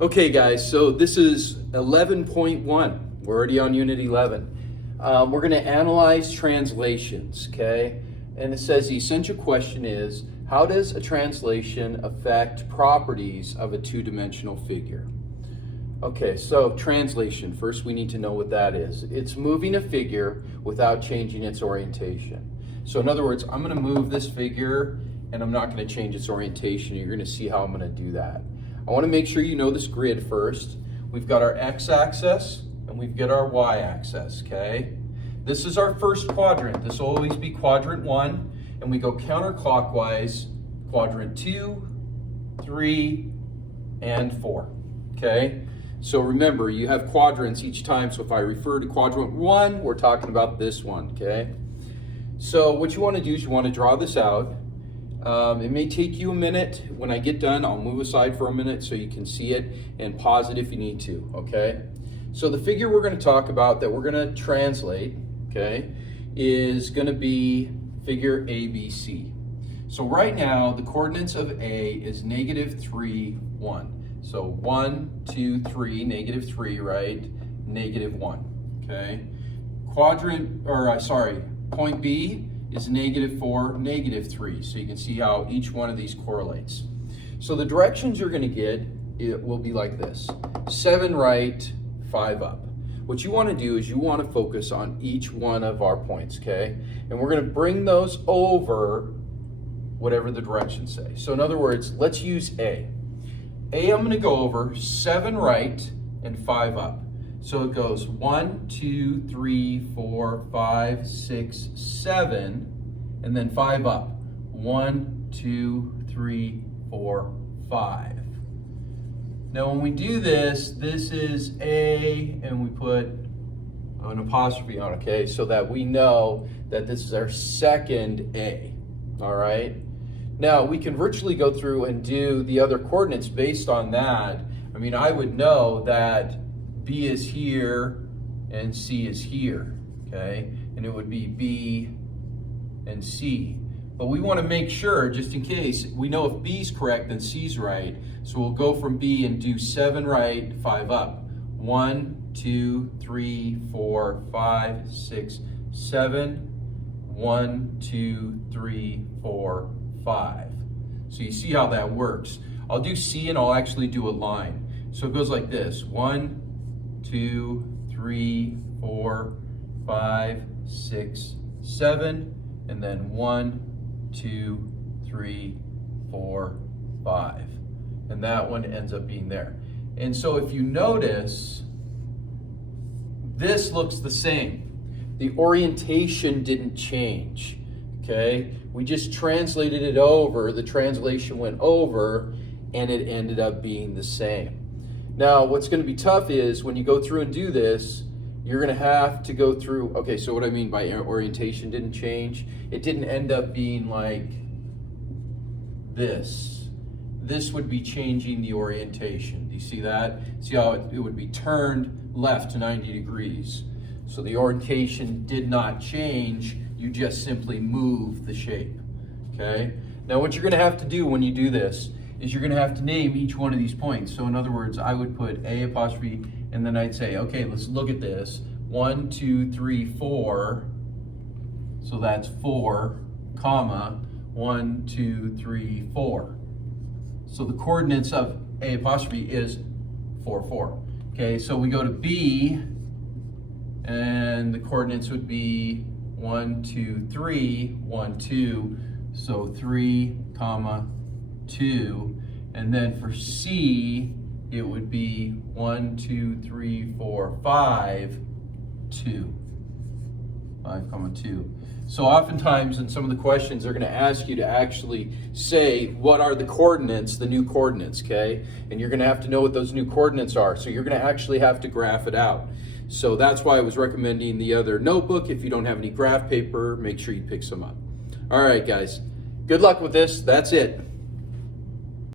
Okay guys, so this is 11.1. We're already on unit 11. We're going to analyze translations, okay? And it says the essential question is, how does a translation affect properties of a two-dimensional figure? Okay, so translation, first we need to know what that is. It's moving a figure without changing its orientation. So in other words, I'm going to move this figure and I'm not going to change its orientation. You're going to see how I'm going to do that. I want to make sure you know this grid first. We've got our x-axis and we've got our y-axis, okay? This is our first quadrant. This will always be quadrant 1, and we go counterclockwise, quadrant 2, 3, and 4, okay? So remember, you have quadrants each time, so if I refer to quadrant 1, we're talking about this one, okay? So what you want to do is you want to draw this out. It may take you a minute. When I get done, I'll move aside for a minute so you can see it and pause it if you need to, okay? So the figure we're going to talk about that we're going to translate, okay, is going to be figure ABC. So right now, the coordinates of A is -3, 1. So 1, 2, 3, -3, right? -1, okay? Point B is -4, -3. So you can see how each one of these correlates. So the directions you're going to get, it will be like this: 7 right, 5 up. What you want to do is you want to focus on each one of our points, okay? And we're going to bring those over whatever the directions say. So in other words, let's use A. I'm going to go over 7 right and 5 up. So it goes 1, 2, 3, 4, 5, 6, 7, and then 5 up. 1, 2, 3, 4, 5. Now when we do this, this is A, and we put an apostrophe on, okay, so that we know that this is our second A, all right? Now we can virtually go through and do the other coordinates based on that. I mean, I would know that B is here and C is here, okay? And it would be B and C. But we want to make sure, just in case, we know if B's correct, then C's right. So we'll go from B and do 7 right, 5 up. 1, 2, 3, 4, 5, 6, 7. 1, 2, 3, 4, 5. So you see how that works. I'll do C and I'll actually do a line. So it goes like this: 1, 2, 3, 4, 5, 6, 7, and then 1, 2, 3, 4, 5. And that one ends up being there. And so if you notice, this looks the same. The orientation didn't change, okay? We just translated it over, the translation went over, and it ended up being the same. Now, what's going to be tough is when you go through and do this, you're going to have to go through, okay, so what I mean by orientation didn't change, it didn't end up being like this. This would be changing the orientation. Do you see that? See how it would be turned left to 90 degrees. So the orientation did not change, you just simply move the shape, okay? Now what you're going to have to do when you do this is you're going to have to name each one of these points. So in other words, I would put A apostrophe, and then I'd say, okay, let's look at this. 1, 2, 3, 4. So that's 4, comma, 1, 2, 3, 4. So the coordinates of A apostrophe is 4, 4. Okay, so we go to B, and the coordinates would be 1, 2, 3, 1, 2. So 3, comma, 2, and then for C, it would be 1, 2, 3, 4, 5, 2. 5, comma, 2. So oftentimes in some of the questions, they're going to ask you to actually say, what are the coordinates, the new coordinates, okay? And you're going to have to know what those new coordinates are. So you're going to actually have to graph it out. So that's why I was recommending the other notebook. If you don't have any graph paper, make sure you pick some up. All right, guys. Good luck with this. That's it.